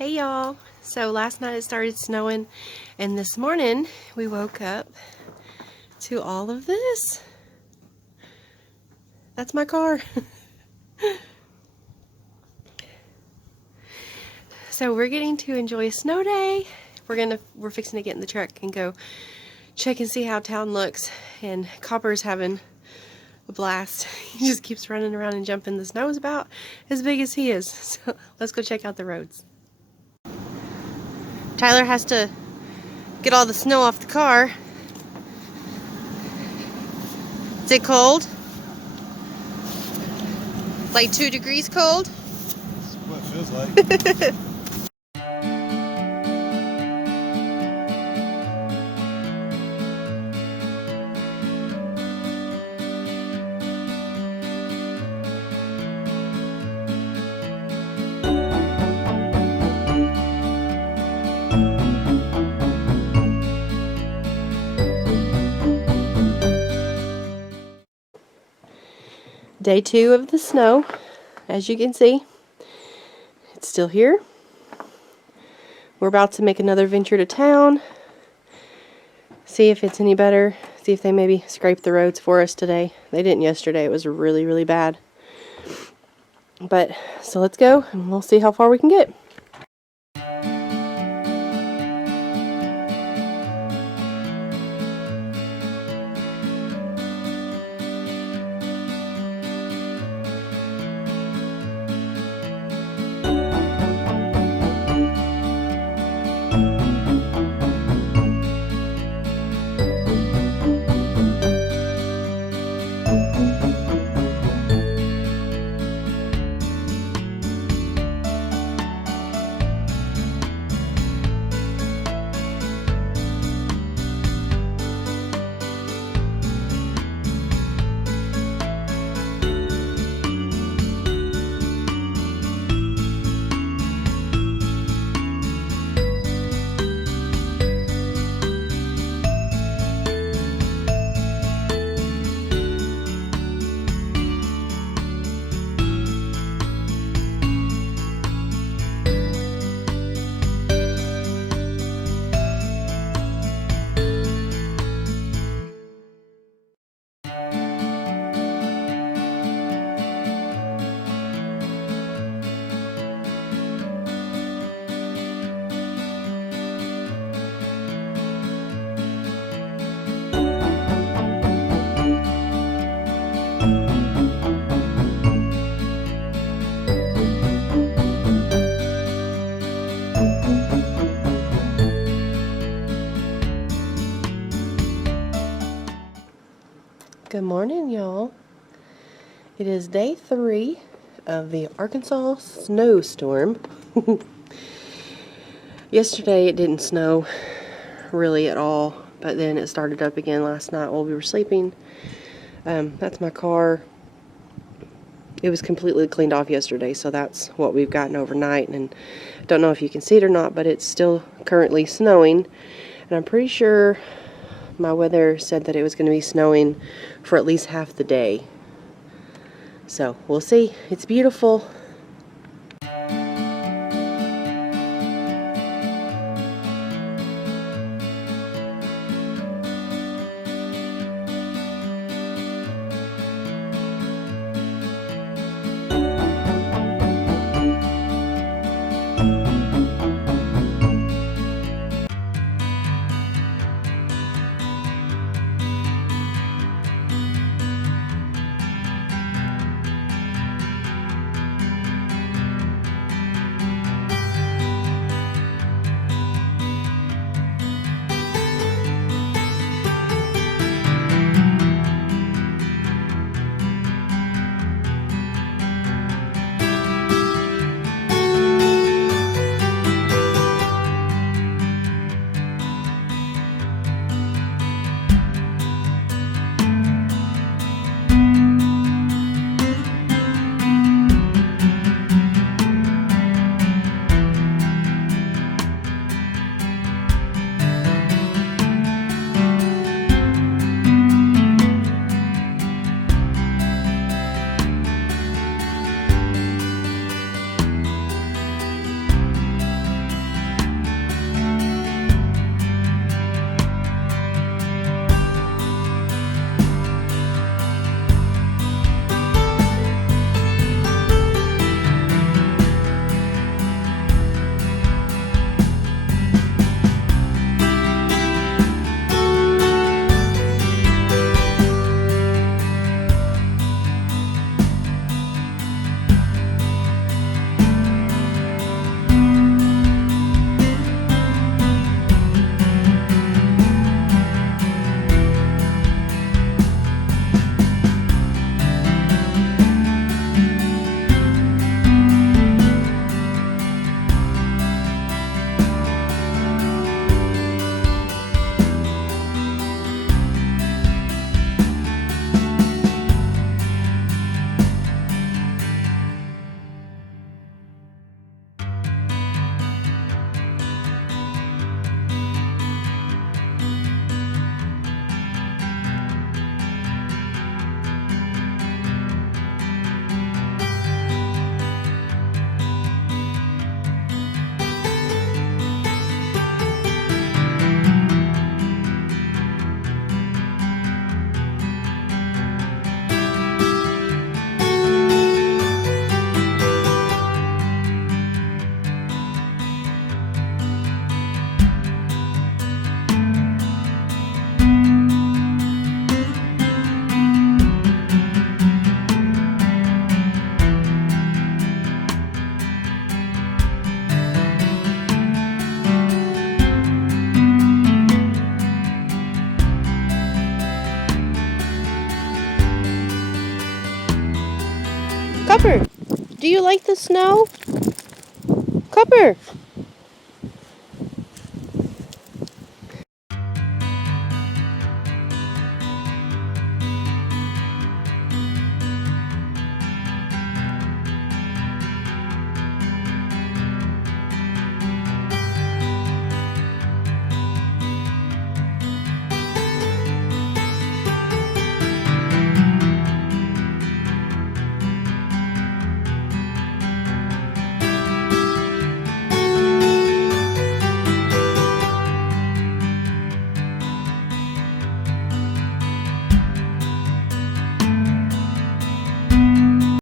Hey y'all, so last night it started snowing and this morning we woke up to all of this. That's my car. So we're getting to enjoy a snow day. We're fixing to get in the truck and go check and see how town looks, and Copper's having a blast. He just keeps running around and jumping. The snow is about as big as he is, so let's go check out the roads. Tyler has to get all the snow off the car. Is it cold? Like 2 degrees cold? That's what it feels like. Day 2 of the snow. As you can see, it's still here. We're about to make another venture to town. See if it's any better. See if they maybe scrape the roads for us today. They didn't yesterday. It was really, really bad. But, so let's go and we'll see how far we can get. Good morning, y'all. It is day 3 of the Arkansas snowstorm. Yesterday it didn't snow really at all, but then it started up again last night while we were sleeping. That's my car. It was completely cleaned off yesterday, so that's what we've gotten overnight. And I don't know if you can see it or not, but it's still currently snowing. And I'm pretty sure my weather said that it was going to be snowing for at least half the day. So we'll see. It's beautiful. Copper, do you like the snow? Copper.